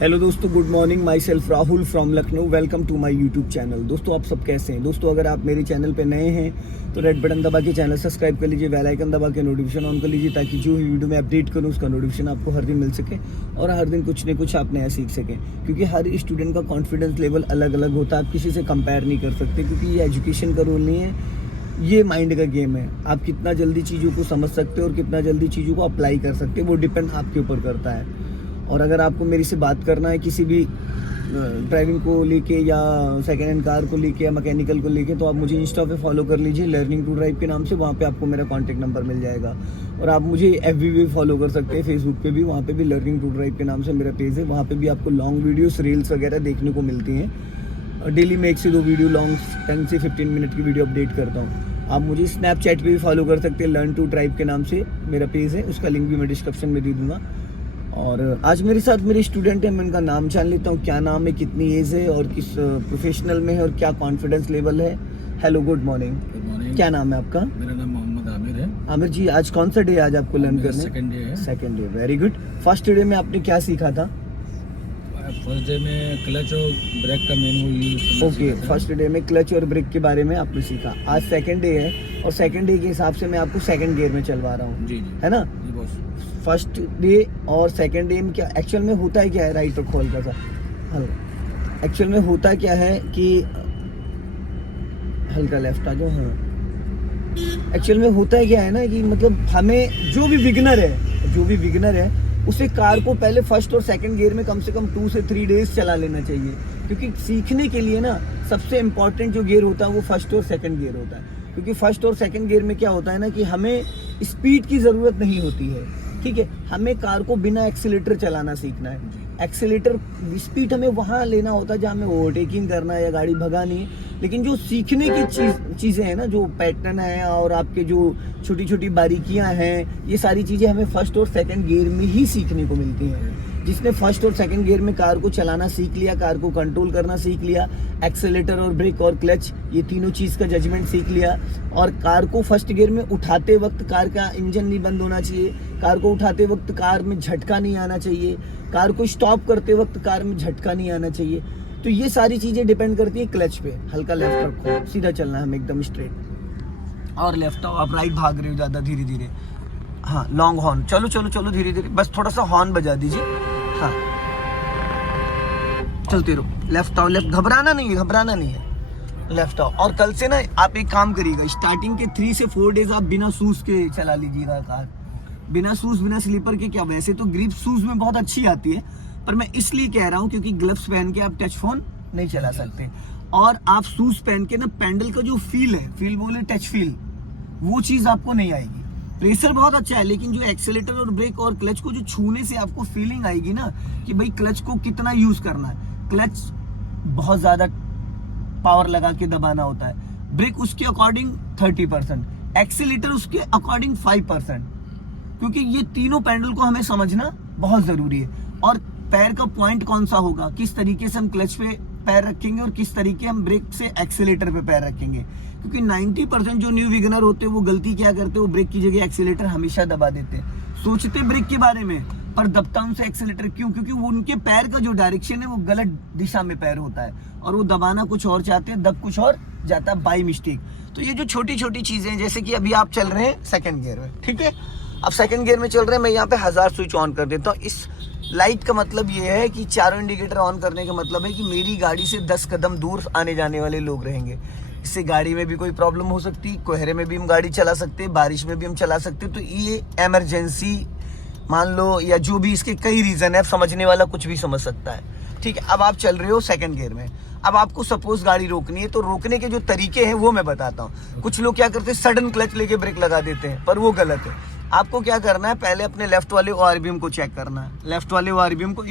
Hello दोस्तों, good morning. Myself Rahul from Lucknow. Welcome to my YouTube channel. दोस्तों, आप सब कैसे हैं? दोस्तों, अगर आप मेरे चैनल पे नए हैं तो रेड बटन दबा के चैनल सब्सक्राइब कर लीजिए, बेल आइकन दबा के नोटिफिकेशन ऑन कर लीजिए, ताकि जो भी वीडियो मैं अपडेट करूं उसका नोटिफिकेशन आपको हर दिन मिल सके और हर दिन कुछ न कुछ आप नया सीख सकें। क्योंकि हर स्टूडेंट का कॉन्फिडेंस लेवल अलग अलग होता है, आप किसी से कंपेयर नहीं कर सकते, क्योंकि ये एजुकेशन का रोल नहीं है, ये माइंड का गेम है। आप कितना जल्दी चीज़ों को समझ सकते हो और कितना जल्दी चीज़ों को अप्लाई कर सकते हो, वो डिपेंड आपके ऊपर करता है। और अगर आपको मेरी से बात करना है किसी भी ड्राइविंग को लेके या सेकेंड हैंड कार को लेके या मैकेनिकल को लेके, तो आप मुझे इंस्टा पे फॉलो कर लीजिए लर्निंग टू ड्राइव के नाम से। वहाँ पे आपको मेरा कॉन्टैक्ट नंबर मिल जाएगा। और आप मुझे एफबी भी फॉलो कर सकते हैं, फेसबुक पे भी, वहाँ पे भी लर्निंग टू ड्राइव के नाम से मेरा पेज है। वहाँ पे भी आपको लॉन्ग वीडियोस, रील्स वगैरह देखने को मिलती हैं। डेली में 1 से 2 वीडियो लॉन्ग 10 से 15 मिनट की वीडियो अपडेट करता हूँ। आप मुझे स्नैपचैट पे भी फॉलो कर सकते हैं, लर्न टू ड्राइव के नाम से मेरा पेज है, उसका लिंक भी मैं डिस्क्रिप्शन में दे दूँगा। और आज मेरे साथ मेरे स्टूडेंट हैं, मैं उनका नाम जान लेता हूँ। क्या नाम है, कितनी एज है और किस प्रोफेशनल में है और क्या कॉन्फिडेंस लेवल है। Hello, good morning. Good morning. क्या नाम है आपका? मेरा नाम मोहम्मद आमिर है। आमिर जी, आज कौन सा डे है आज आपको लर्न करने? सेकंड डे है। Second day, very good. First day में आपने क्या सीखा था? फर्स्ट डे में क्लच और ब्रेक का मेन वो यूज। ओके, फर्स्ट डे में क्लच और ब्रेक के बारे में आपने सीखा। आज सेकंड डे है और सेकंड डे के हिसाब से मैं आपको सेकंड गियर में चलवा रहा हूँ। जी, है ना? जी बॉस। फर्स्ट डे और सेकंड डे में क्या एक्चुअल में होता है, क्या है? राइट और खोल का सा हल्का। एक्चुअल में होता क्या है कि हल्का लेफ्ट आ जाओ। हाँ, एक्चुअल में होता है क्या है ना कि मतलब हमें जो भी बिगिनर है उसे कार को पहले फर्स्ट और सेकंड गियर में कम से कम 2 से 3 डेज चला लेना चाहिए। क्योंकि सीखने के लिए ना सबसे इम्पॉर्टेंट जो गियर होता है वो फर्स्ट और सेकंड गियर होता है। क्योंकि फर्स्ट और सेकंड गियर में क्या होता है ना कि हमें स्पीड की ज़रूरत नहीं होती है, ठीक है? हमें कार को बिना एक्सीलेटर चलाना सीखना है। एक्सीलेटर स्पीड हमें वहाँ लेना होता है जहाँ हमें ओवरटेकिंग करना है या गाड़ी भगानी है। लेकिन जो सीखने की चीज़ें हैं ना, जो पैटर्न है और आपके जो छोटी छोटी बारीकियाँ हैं, ये सारी चीज़ें हमें फर्स्ट और सेकंड गियर में ही सीखने को मिलती हैं। जिसने फर्स्ट और सेकंड गियर में कार को चलाना सीख लिया, कार को कंट्रोल करना सीख लिया, एक्सेलेटर और ब्रेक और क्लच ये तीनों चीज़ का जजमेंट सीख लिया, और कार को फर्स्ट गियर में उठाते वक्त कार का इंजन नहीं बंद होना चाहिए, कार को उठाते वक्त कार में झटका नहीं आना चाहिए, कार को स्टॉप करते वक्त कार में झटका नहीं आना चाहिए। तो ये सारी चीज़ें डिपेंड करती है क्लच पे। हल्का लेफ्ट रखो, सीधा चलना है हमें एकदम स्ट्रेट, और लेफ्ट आओ। आप राइट भाग रहे हो ज़्यादा, धीरे धीरे। हाँ, लॉन्ग हॉर्न। चलो चलो चलो, धीरे धीरे, बस थोड़ा सा हॉर्न बजा दीजिए। हाँ, चलते रहो। लेफ्ट आओ, लेफ्ट, घबराना नहीं है, लेफ्ट आओ। और कल से ना आप एक काम करिएगा, स्टार्टिंग के 3 से 4 डेज आप बिना शूज के चला लीजिएगा कार। बिना शूज, बिना स्लीपर के। क्या वैसे तो ग्रिप शूज में बहुत अच्छी आती है, पर मैं इसलिए कह रहा हूँ क्योंकि ग्लव्स पहन के आप टच फोन नहीं चला सकते। और आप शूज पहन के ना पैडल का जो फील बोले टच फील, वो चीज आपको नहीं आएगी। प्रेशर बहुत अच्छा है, लेकिन जो एक्सेलेटर और ब्रेक और क्लच को जो छूने से आपको फीलिंग आएगी ना कि भाई क्लच को कितना यूज करना है। क्लच बहुत ज्यादा पावर लगा के दबाना होता है, ब्रेक उसके अकॉर्डिंग 30%, एक्सेलेटर उसके अकॉर्डिंग 5%। क्योंकि ये तीनों पैडल को हमें समझना बहुत जरूरी है। और पैर का पॉइंट कौन सा होगा, किस तरीके से हम क्लच पे पैर रखेंगे और किस तरीके हम ब्रेक से एक्सेलेटर पे पैर रखेंगे। क्योंकि 90% जो न्यू बिगिनर होते हैं वो गलती क्या करते हैं, वो ब्रेक की जगह एक्सेलेटर हमेशा दबा देते हैं। सोचते ब्रेक के बारे में, पर दबता उनसे एक्सेलेटर। क्यों? क्योंकि वो उनके पैर का जो डायरेक्शन है वो गलत दिशा में पैर होता है, और वो दबाना कुछ और चाहते हैं, दब कुछ और जाता है बाई मिस्टेक। तो ये जो छोटी छोटी चीजें, जैसे कि अभी आप चल रहे हैं सेकंड गियर में, ठीक है? अब सेकंड गियर में चल रहे हैं, मैं यहाँ पे 1000 स्विच ऑन कर देता हूँ। इस लाइट का मतलब ये है कि चारों इंडिकेटर ऑन करने का मतलब है कि मेरी गाड़ी से 10 कदम दूर आने जाने वाले लोग रहेंगे। इससे गाड़ी में भी कोई प्रॉब्लम हो सकती है, कोहरे में भी हम गाड़ी चला सकते हैं, बारिश में भी हम चला सकते हैं। तो ये इमरजेंसी मान लो, या जो भी इसके कई रीजन है, समझने वाला कुछ भी समझ सकता है, ठीक है? अब आप चल रहे हो सेकंड गियर में। अब आपको सपोज गाड़ी रोकनी है, तो रोकने के जो तरीके हैं वो मैं बताता हूँ। कुछ लोग क्या करते हैं, सडन क्लच लेके ब्रेक लगा देते हैं, पर वो गलत है। आपको क्या करना है, पहले अपने लेफ्ट वाले ओआरबीएम को चेक करना है। लेफ्ट वाले ओआरबीएम को,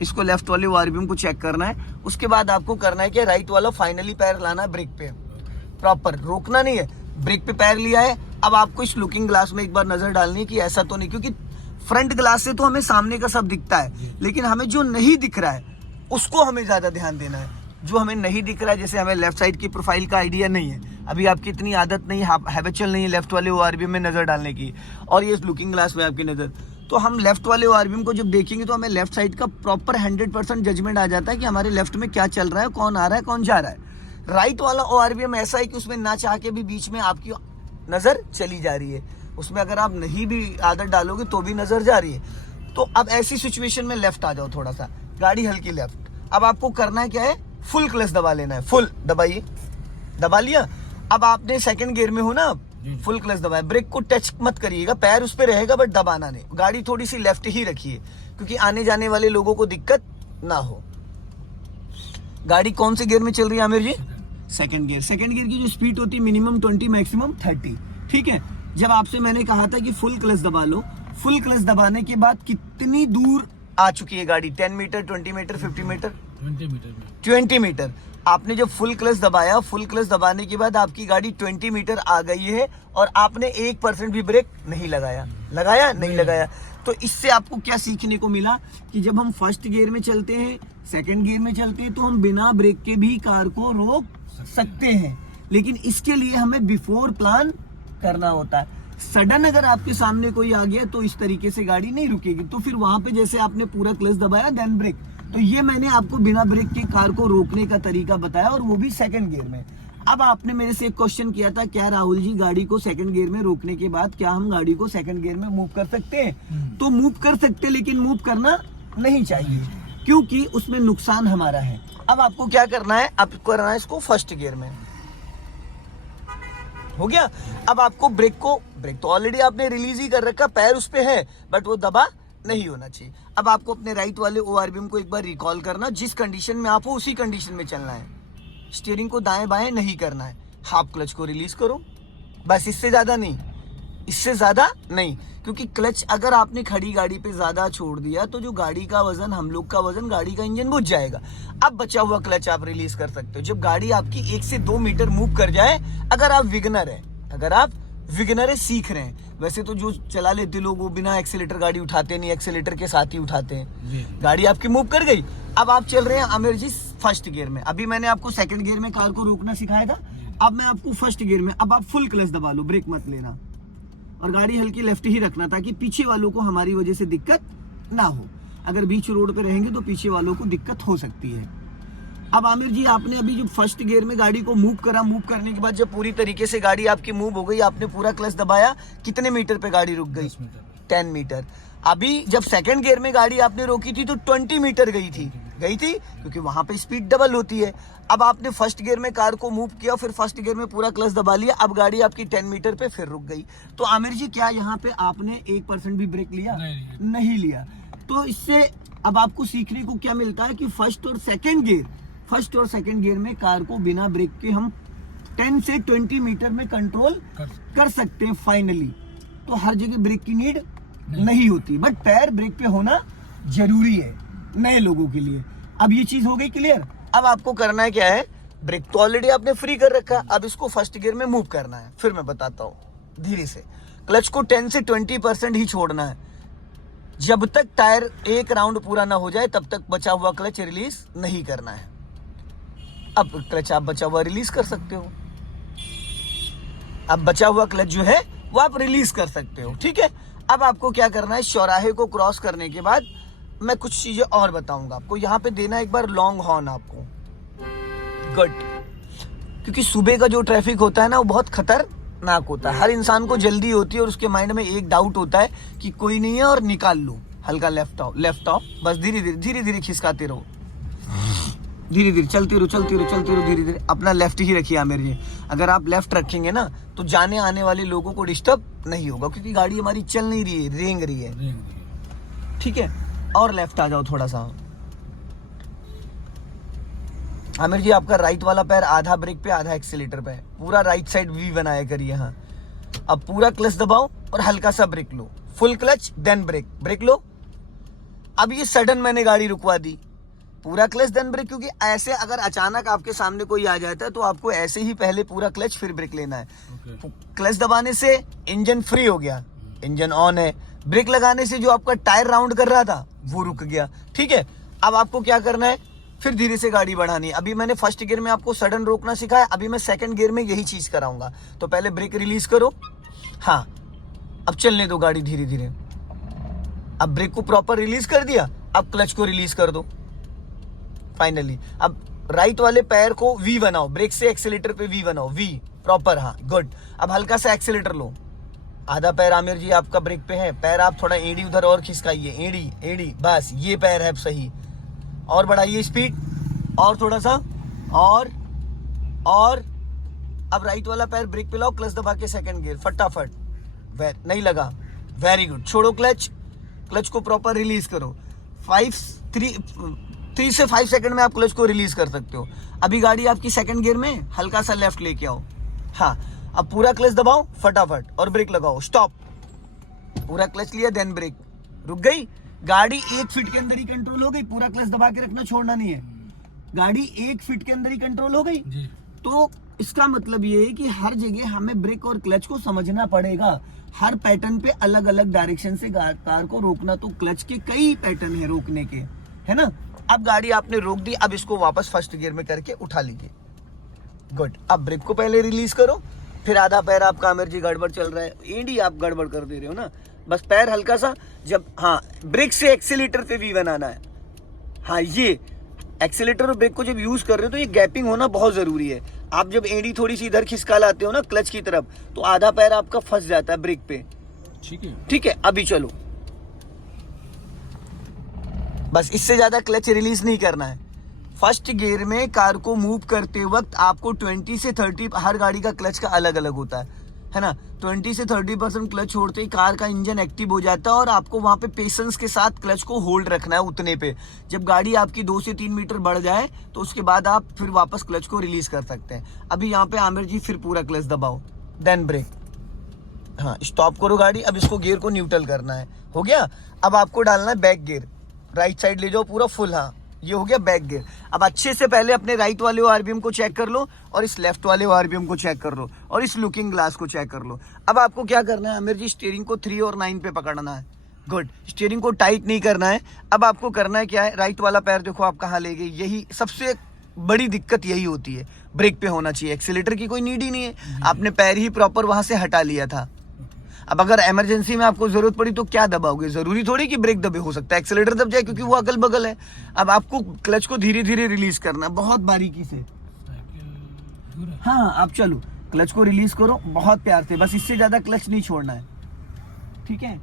इसको लेफ्ट वाले ओआरबीएम को चेक करना है। उसके बाद आपको करना है कि राइट वाला फाइनली पैर लाना है ब्रेक पे, प्रॉपर रोकना नहीं है। ब्रेक पे पैर लिया है, अब आपको इस लुकिंग ग्लास में एक बार नजर डालनी है कि ऐसा तो नहीं, क्योंकि फ्रंट ग्लास से तो हमें सामने का सब दिखता है, लेकिन हमें जो नहीं दिख रहा है उसको हमें ज्यादा ध्यान देना है। जो हमें नहीं दिख रहा है, जैसे हमें लेफ्ट साइड की प्रोफाइल का आइडिया नहीं है, अभी आपकी इतनी आदत नहीं है, हैबिचुअल नहीं है लेफ्ट वाले ओआरबीएम में नजर डालने की, और ये लुकिंग ग्लास में आपकी नजर, तो हम लेफ्ट वाले ORVM को जब देखेंगे तो हमें लेफ्ट साइड का प्रॉपर 100% जजमेंट आ जाता है कि हमारे लेफ्ट में क्या चल रहा है, कौन आ रहा है, कौन जा रहा है। राइट वाला ORVM ऐसा है कि उसमें ना चाह के भी बीच में आपकी नज़र चली जा रही है, उसमें अगर आप नहीं भी आदत डालोगे तो भी नज़र जा रही है। तो अब ऐसी सिचुएशन में लेफ्ट आ जाओ, थोड़ा सा गाड़ी हल्की लेफ्ट। अब आपको करना है क्या है, फुल क्लच दबा लेना है, फुल दबाइए, दबा लिया। अब आपने सेकंड गियर में हो ना, फुल क्लच दबाया, ब्रेक को टच मत करिएगा, पैर उस पर रहेगा बट दबाना नहीं। गाड़ी थोड़ी सी लेफ्ट ही रखिए क्योंकि आने जाने वाले लोगों को दिक्कत ना हो। गाड़ी कौन से गियर में चल रही है Aamir ji? Second gear. Second gear की जो स्पीड होती है मिनिमम 20 मैक्सिमम 30, ठीक है। जब आपसे मैंने कहा था कि फुल क्लच दबा लो, फुल क्लच दबाने के बाद कितनी दूर आ चुकी है गाड़ी? 10 मीटर, 20 मीटर, 50 मीटर, 20 मीटर। आपने जब फुल क्लच दबाया, फुल क्लच दबाने के बाद आपकी गाड़ी 20 मीटर आ गई है और आपने 1% भी ब्रेक नहीं लगाया। लगाया? नहीं लगाया। तो इससे आपको क्या सीखने को मिला कि जब हम फर्स्ट गियर में चलते हैं, सेकंड गियर में चलते हैं, तो हम बिना ब्रेक के भी कार को रोक सकते हैं, लेकिन इसके लिए हमें बिफोर प्लान करना होता है। सडन अगर आपके सामने कोई आ गया तो इस तरीके से गाड़ी नहीं रुकेगी। तो फिर वहां पे जैसे आपने पूरा क्लच दबाया देन ब्रेक, तो ये मैंने आपको बिना ब्रेक के कार को रोकने का तरीका बताया, और वो भी सेकंड गियर में। अब आपने मेरे से एक क्वेश्चन किया था, क्या राहुल जी गाड़ी को सेकंड गियर में रोकने के बाद क्या हम गाड़ी को सेकंड गियर में मूव कर सकते हैं? तो मूव कर सकते, लेकिन मूव करना नहीं चाहिए क्योंकि उसमें नुकसान हमारा है। अब आपको क्या करना है, आपको करना है इसको फर्स्ट गियर में, हो गया। अब आपको ब्रेक तो ऑलरेडी आपने रिलीज ही कर रखा, पैर उस पे है बट वो दबा नहीं होना चाहिए। अब आपको अपने राइट वाले ORVM को एक बार रिकॉल करना, जिस कंडीशन में आप हो उसी कंडीशन में चलना है। स्टीयरिंग को दाएं बाएं नहीं करना है, हाफ क्लच को रिलीज करो, बस इससे ज्यादा नहीं, इससे ज्यादा नहीं। क्योंकि क्लच अगर आपने खड़ी गाड़ी पे ज्यादा छोड़ दिया तो जो गाड़ी का वजन, हम लोग का वजन, गाड़ी का इंजन बुझ जाएगा। अब बचा हुआ क्लच आप रिलीज कर सकते हो जब गाड़ी आपकी 1 से 2 मीटर मूव कर जाए। अगर आप विगनर है, सीख रहे हैं। वैसे तो जो चला लेते लोग वो बिना एक्सीलेटर गाड़ी उठाते नहीं, एक्सीलेटर के साथ ही उठाते हैं। गाड़ी आपकी मूव कर गई, अब आप चल रहे हैं आमिर जी फर्स्ट गियर में। अभी मैंने आपको सेकंड गियर में कार को रोकना सिखाया था, अब मैं आपको फर्स्ट गियर में। अब आप फुल क्लच दबा लो, ब्रेक मत लेना और गाड़ी हल्की लेफ्ट ही रखना ताकि पीछे वालों को हमारी वजह से दिक्कत ना हो। अगर बीच रोड पे रहेंगे तो पीछे वालों को दिक्कत हो सकती है। अब आमिर जी आपने अभी जो फर्स्ट गियर में गाड़ी को मूव करा, मूव करने के बाद जब पूरी तरीके से गाड़ी आपकी मूव हो गई, आपने पूरा क्लच दबाया, कितने मीटर पे गाड़ी रुक गई? 10 मीटर। अभी जब सेकंड गियर में गाड़ी आपने रोकी थी तो 20 मीटर गई थी क्योंकि वहां पे स्पीड डबल होती है। अब आपने फर्स्ट गियर में कार को मूव किया, फिर फर्स्ट गियर में पूरा क्लच दबा लिया, अब गाड़ी आपकी 10 मीटर पे फिर रुक गई। तो आमिर जी क्या यहाँ पे आपने 1% भी ब्रेक लिया? नहीं लिया। तो इससे अब आपको सीखने को क्या मिलता है कि फर्स्ट और सेकंड गियर में कार को बिना ब्रेक के हम 10 से 20 मीटर में कंट्रोल कर सकते हैं फाइनली। तो हर जगह ब्रेक की नीड नहीं होती, बट पैर ब्रेक पे होना जरूरी है नए लोगों के लिए। अब ये चीज हो गई क्लियर। अब आपको करना है क्या है, ब्रेक तो ऑलरेडी आपने फ्री कर रखा, अब इसको फर्स्ट गियर में मूव करना है। फिर मैं बताता हूँ धीरे से। क्लच को 10 से 20% ही छोड़ना है। जब तक टायर एक राउंड पूरा ना हो जाए तब तक बचा हुआ क्लच रिलीज नहीं करना है। अब क्लच आप बचा हुआ रिलीज कर सकते हो, अब बचा हुआ क्लच जो है वो आप रिलीज कर सकते हो, ठीक है। अब आपको क्या करना है, चौराहे को क्रॉस करने के बाद मैं कुछ चीजें और बताऊंगा आपको। यहाँ पे देना एक बार लॉन्ग हॉर्न आपको, गुड। क्योंकि सुबह का जो ट्रैफिक होता है ना वो बहुत खतरनाक होता है। हर इंसान को जल्दी होती है और उसके माइंड में एक डाउट होता है कि कोई नहीं है और निकाल लो, हल्का लेफ्ट आओ, बस धीरे धीरे खिसकाते रहो, धीरे धीरे चलते रहो, धीरे धीरे अपना लेफ्ट ही रखिए आमिर जी। अगर आप लेफ्ट रखेंगे ना तो जाने आने वाले लोगों को डिस्टर्ब नहीं होगा, क्योंकि गाड़ी हमारी चल नहीं रही है, रेंग रही है, ठीक है। और लेफ्ट आ जाओ थोड़ा सा आमिर जी। आपका राइट वाला पैर आधा ब्रेक पे आधा एक्सीलेटर पे है, पूरा राइट साइड वी बनाया करिए। हाँ, अब पूरा क्लच दबाओ और हल्का सा ब्रेक लो, फुल क्लच देन ब्रेक लो। अब ये सडन मैंने गाड़ी रुकवा दी, पूरा क्लच देन ब्रेक, क्योंकि ऐसे अगर अचानक आपके सामने कोई आ जाता है तो आपको ऐसे ही पहले पूरा क्लच फिर ब्रेक लेना है। क्लच दबाने से इंजन फ्री हो गया, इंजन ऑन है। ब्रेक लगाने से जो आपका टायर राउंड कर रहा था वो रुक गया, ठीक है। अब आपको क्या करना है, फिर धीरे से गाड़ी बढ़ानी है। अभी मैंने फर्स्ट गियर में आपको सडन रोकना सिखाया, अभी मैं सेकंड गियर में यही चीज कराऊंगा। तो पहले ब्रेक रिलीज करो, हाँ अब चलने दो गाड़ी धीरे धीरे, अब ब्रेक को प्रॉपर रिलीज कर दिया, अब क्लच को रिलीज कर दो फाइनली। अब राइट वाले पैर को वी बनाओ, ब्रेक से एक्सीलेटर पे वी बनाओ, वी प्रॉपर, हाँ गुड। अब हल्का सा एक्सीलेटर लो, आधा पैर आमिर जी आपका ब्रेक पे है, पैर आप थोड़ा एड़ी उधर और खिसकाइए, एड़ी एड़ी, बस ये पैर है सही, और बढ़ाइए स्पीड, और थोड़ा सा, और अब राइट वाला पैर ब्रेक पे लाओ, क्लच दबा के सेकंड गियर फटाफट, नहीं लगा, वेरी गुड, छोड़ो क्लच, क्लच को प्रॉपर रिलीज करो, 3 से 5 सेकंड में आप क्लच को रिलीज कर सकते हो। अभी गाड़ी आपकी सेकंड गियर में, हल्का सा लेफ्ट लेके आओ, हाँ अब पूरा क्लच दबाओ फटाफट और ब्रेक लगाओ, स्टॉप, पूरा क्लच लिया देन ब्रेक, रुक गई गाड़ी, 1 फीट के अंदर ही कंट्रोल हो गई, पूरा क्लच दबा के रखना, छोड़ना नहीं है, गाड़ी 1 फीट के अंदर ही कंट्रोल हो गई। तो इसका मतलब ये है कि हर जगह हमें ब्रेक और क्लच को समझना पड़ेगा, हर पैटर्न पे अलग अलग डायरेक्शन से कार को रोकना, तो क्लच के कई पैटर्न है रोकने के, है ना। अब गाड़ी आपने रोक दी, अब इसको वापस फर्स्ट गियर में करके उठा लीजिए, गुड। अब ब्रेक को पहले रिलीज करो, फिर आधा पैर आपका आमिर जी गड़बड़ चल रहा है, एडी आप गड़बड़ कर दे रहे हो ना, बस पैर हल्का सा, जब हाँ ब्रेक से एक्सीलेटर पे वी बनाना है, हाँ ये एक्सीलेटर और ब्रेक को जब यूज कर रहे हो तो ये गैपिंग होना बहुत जरूरी है। आप जब एडी थोड़ी सी इधर खिसका लाते हो ना क्लच की तरफ, तो आधा पैर आपका फंस जाता है ब्रेक पे, ठीक है। अभी चलो, बस इससे ज्यादा क्लच रिलीज नहीं करना है। फर्स्ट गियर में कार को मूव करते वक्त आपको 20 से 30, हर गाड़ी का क्लच का अलग अलग होता है ना, 20 से 30% क्लच छोड़ते ही कार का इंजन एक्टिव हो जाता है, और आपको वहां पे पेशेंस के साथ क्लच को होल्ड रखना है उतने पे। जब गाड़ी आपकी 2 से 3 मीटर बढ़ जाए तो उसके बाद आप फिर वापस क्लच को रिलीज कर सकते हैं। अभी यहाँ पे आमिर जी फिर पूरा क्लच दबाओ, देन ब्रेक, हाँ स्टॉप करो गाड़ी। अब इसको गियर को न्यूट्रल करना है, हो गया। अब आपको डालना है बैक गियर, राइट साइड ले जाओ पूरा फुल, हाँ ये हो गया बैक गियर। अब अच्छे से पहले अपने राइट वाले आरपीएम को चेक कर लो, और इस लेफ्ट वाले आरपीएम को चेक कर लो, और इस लुकिंग ग्लास को चेक कर लो। अब आपको क्या करना है आमिर जी, स्टीयरिंग को 3 और 9 पे पकड़ना है, गुड। स्टीयरिंग को टाइट नहीं करना है। अब आपको करना है क्या है, राइट वाला पैर देखो आप कहाँ ले गए, यही सबसे बड़ी दिक्कत यही होती है, ब्रेक पे होना चाहिए, एक्सीलेटर की कोई नीड ही नहीं है, आपने पैर ही प्रॉपर वहां से हटा लिया था। अब अगर इमरजेंसी में आपको जरूरत पड़ी तो क्या दबाओगे, जरूरी थोड़ी कि ब्रेक दबे, हो सकता है एक्सीलेटर दब जाए क्योंकि वो अगल बगल है। अब आपको क्लच को धीरे धीरे रिलीज करना, बहुत बारीकी से, हाँ आप चलो क्लच को रिलीज करो बहुत प्यार से, बस इससे ज्यादा क्लच नहीं छोड़ना है, ठीक है।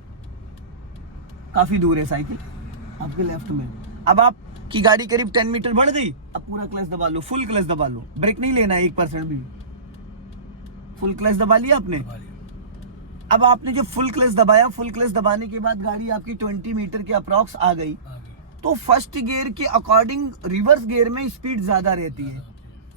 काफी दूर है साइकिल आपके लेफ्ट में। अब आपकी गाड़ी करीब 10 मीटर बढ़ गई, अब पूरा क्लच दबा लो, फुल क्लच दबा लो, ब्रेक नहीं लेना है 1% भी, फुल क्लच दबा लिया आपने। अब आपने जो फुल क्लच दबाया, फुल क्लच दबाने के बाद गाड़ी आपकी 20 मीटर के अप्रॉक्स आ गई, तो फर्स्ट गियर के अकॉर्डिंग रिवर्स गियर में स्पीड ज्यादा रहती है,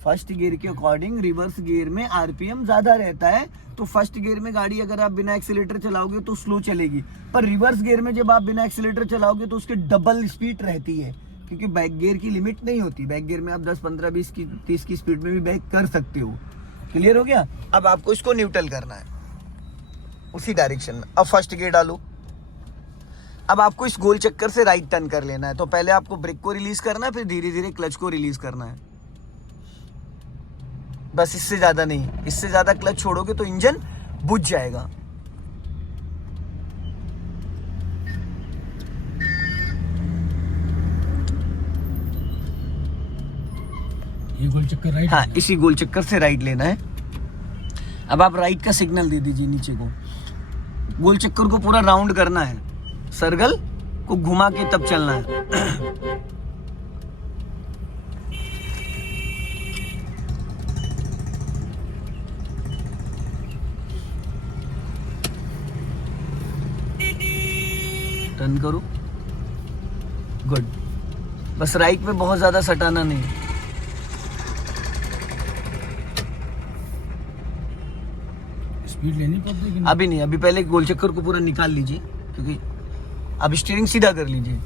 फर्स्ट गियर के अकॉर्डिंग रिवर्स गियर में आरपीएम ज्यादा रहता है। तो फर्स्ट गियर में गाड़ी अगर आप बिना एक्सीलेटर चलाओगे तो स्लो चलेगी, पर रिवर्स गियर में जब आप बिना एक्सीलेटर चलाओगे तो उसके डबल स्पीड रहती है, क्योंकि बैक गियर की लिमिट नहीं होती, बैक गियर में आप 10, 15, 20 की 30 की स्पीड में भी बैक कर सकते हो। क्लियर हो गया। अब आपको इसको न्यूट्रल करना है उसी डायरेक्शन में। अब फर्स्ट गियर डालो, अब आपको इस गोल चक्कर से राइट टर्न कर लेना है, तो पहले आपको ब्रेक को रिलीज करना है, फिर धीरे धीरे क्लच को रिलीज करना है, बस इससे ज्यादा नहीं। इससे ज्यादा क्लच छोड़ोगे तो इंजन बुझ जाएगा। ये गोल चक्कर राइट, हाँ इसी गोल चक्कर से राइट लेना है। अब आप राइट का सिग्नल दे दीजिए नीचे को, गोल चक्कर को पूरा राउंड करना है, सर्कल को घुमा के तब चलना है। टर्न करो, गुड। बस राइट में बहुत ज्यादा सटाना नहीं, स्पीड लेनी पड़ती है। अभी नहीं, अभी पहले गोल चक्कर को पूरा निकाल लीजिए, क्योंकि अब स्टीयरिंग सीधा कर लीजिए।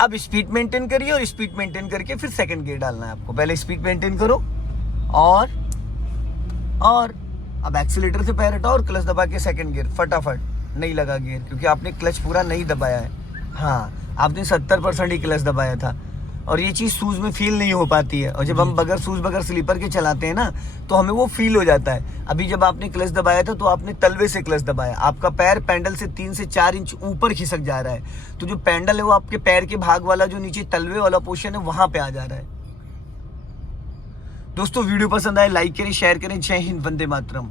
अब स्पीड मेंटेन करिए, और स्पीड मेंटेन करके फिर सेकंड गियर डालना है आपको। पहले स्पीड मेंटेन करो, और अब एक्सीलेटर से पैर हटाओ और क्लच दबा के सेकंड गियर फटाफट। नहीं लगा गियर क्योंकि आपने क्लच पूरा नहीं दबाया है, हाँ आपने 70% ही क्लच दबाया था। और ये चीज़ शूज़ में फील नहीं हो पाती है, और जब हम बगैर शूज़ बगैर स्लीपर के चलाते हैं ना तो हमें वो फील हो जाता है। अभी जब आपने क्लच दबाया था तो आपने तलवे से क्लच दबाया, आपका पैर पैडल से 3 से 4 इंच ऊपर खिसक जा रहा है, तो जो पैडल है वो आपके पैर के भाग वाला जो नीचे तलवे वाला पोर्शन है वहां पे आ जा रहा है। दोस्तों वीडियो पसंद आए लाइक करें, शेयर करें। जय हिंद, वंदे मातरम।